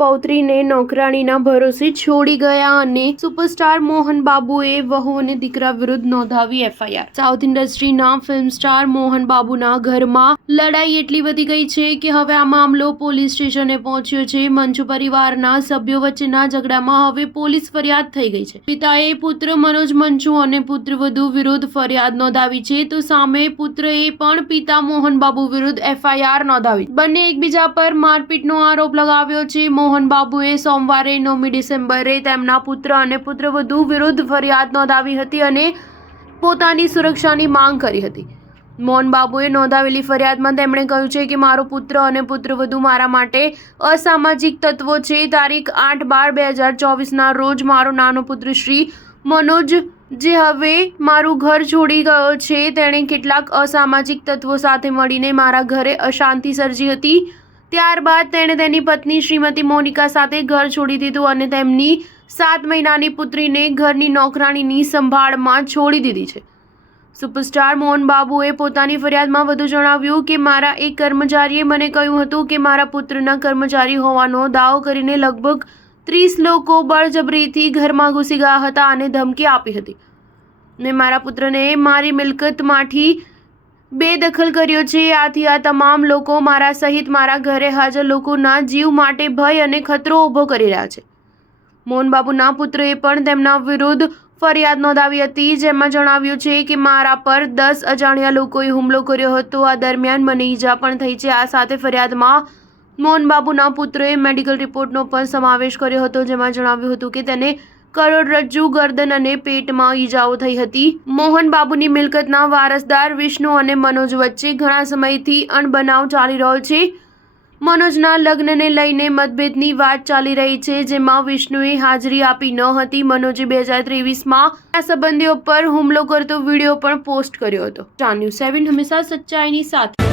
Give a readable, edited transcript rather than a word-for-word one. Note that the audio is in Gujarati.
પૌત્રીને નોકરાણીના ભરોસે છોડી ગયા અને સુપરસ્ટાર મોહન બાબુએ વહુ અને દીકરા વિરુદ્ધ નોંધાવી એફઆઈઆર। સાઉથ ઇન્ડસ્ટ્રીના ફિલ્મ સ્ટાર મોહન બાબુના ઘરમાં લડાઈ એટલી વધી ગઈ છે કે હવે આ મામલો પોલીસ સ્ટેશને પહોંચ્યો છે। મંચુ પરિવારના સભ્યો વચ્ચેના ઝઘડામાં હવે પોલીસ ફરિયાદ થઈ ગઈ છે। પિતાએ પુત્ર મનોજ મંચુ અને પુત્રવધુ વિરુદ્ધ ફરિયાદ નોંધાવી છે, તો સામે પુત્રએ પણ પિતા મોહન બાબુ વિરુદ્ધ એફઆઈઆર નોંધાવી। બંને એકબીજા પર મારપીટનો આરોપ લગાવ્યો છે। મોહન બાબુએ સોમવારે 9મી ડિસેમ્બરે તેમના પુત્ર અને પુત્રવધુ વિરુદ્ધ ફરિયાદ નોંધાવી હતી અને પોતાની સુરક્ષાની માંગ કરી હતી। મોહન બાબુએ નોંધાવેલી ફરિયાદમાં તેમણે કહ્યું છે કે મારો પુત્ર અને પુત્રવધુ મારા માટે અસામાજિક તત્વો છે। તારીખ 8/12/2024ના રોજ મારો નાનો પુત્ર શ્રી મનોજ, જે હવે મારું ઘર છોડી ગયો છે, તેણે કેટલાક અસામાજિક તત્વો સાથે મળીને મારા ઘરે અશાંતિ સર્જી હતી। ત્યારબાદ તેણે તેની પત્ની શ્રીમતી મોનિકા સાથે ઘર છોડી દીધું અને તેમની 7 મહિનાની પુત્રીને ઘરની નોકરાણીની સંભાળમાં છોડી દીધી છે। સુપરસ્ટાર મોહન બાબુએ પોતાની ફરિયાદમાં વધુ જણાવ્યું કે મારા એક કર્મચારીએ મને કહ્યું હતું કે મારા પુત્રના કર્મચારી હોવાનો દાવો કરીને લગભગ 30 લોકો બળજબરીથી ઘરમાં ઘૂસી ગયા હતા અને ધમકી આપી હતી ને મારા પુત્રને મારી મિલકતમાંથી બેદખલ કર્યો છે। આથી આ તમામ લોકો મારા સહિત મારા ઘરે હાજર લોકોના જીવ માટે ભય અને ખતરો ઊભો કરી રહ્યા છે। મોહન બાબુના પુત્રએ પણ તેમના વિરુદ્ધ ફરિયાદ નોંધાવી હતી, જેમાં જણાવ્યું છે કે મારા પર 10 અજાણ્યા લોકોએ હુમલો કર્યો હતો। આ દરમિયાન મને ઈજા પણ થઈ છે। આ સાથે ફરિયાદમાં મોહન બાબુના પુત્રએ મેડિકલ રિપોર્ટનો પણ સમાવેશ કર્યો હતો, જેમાં જણાવ્યું હતું કે તેને કરોડરજ્જુ, ગરદન અને પેટમાં ઈજાઓ થઈ હતી। મોહન બાબુની મિલકતના વારસદાર વિષ્ણુ અને મનોજ વચ્ચે ઘણા સમયથી અણબનાવ ચાલી રહ્યો છે। મનોજના લગ્નને લઈને મતભેદની વાત ચાલી રહી છે, જેમાં વિષ્ણુએ હાજરી આપી ન હતી। મનોજે 2023માં આ સંબંધીઓ પર હુમલો કરતો વિડીયો પણ પોસ્ટ કર્યો હતો। સ્ટાર ન્યૂઝ 7 હંમેશા સચ્ચાઈની સાથે।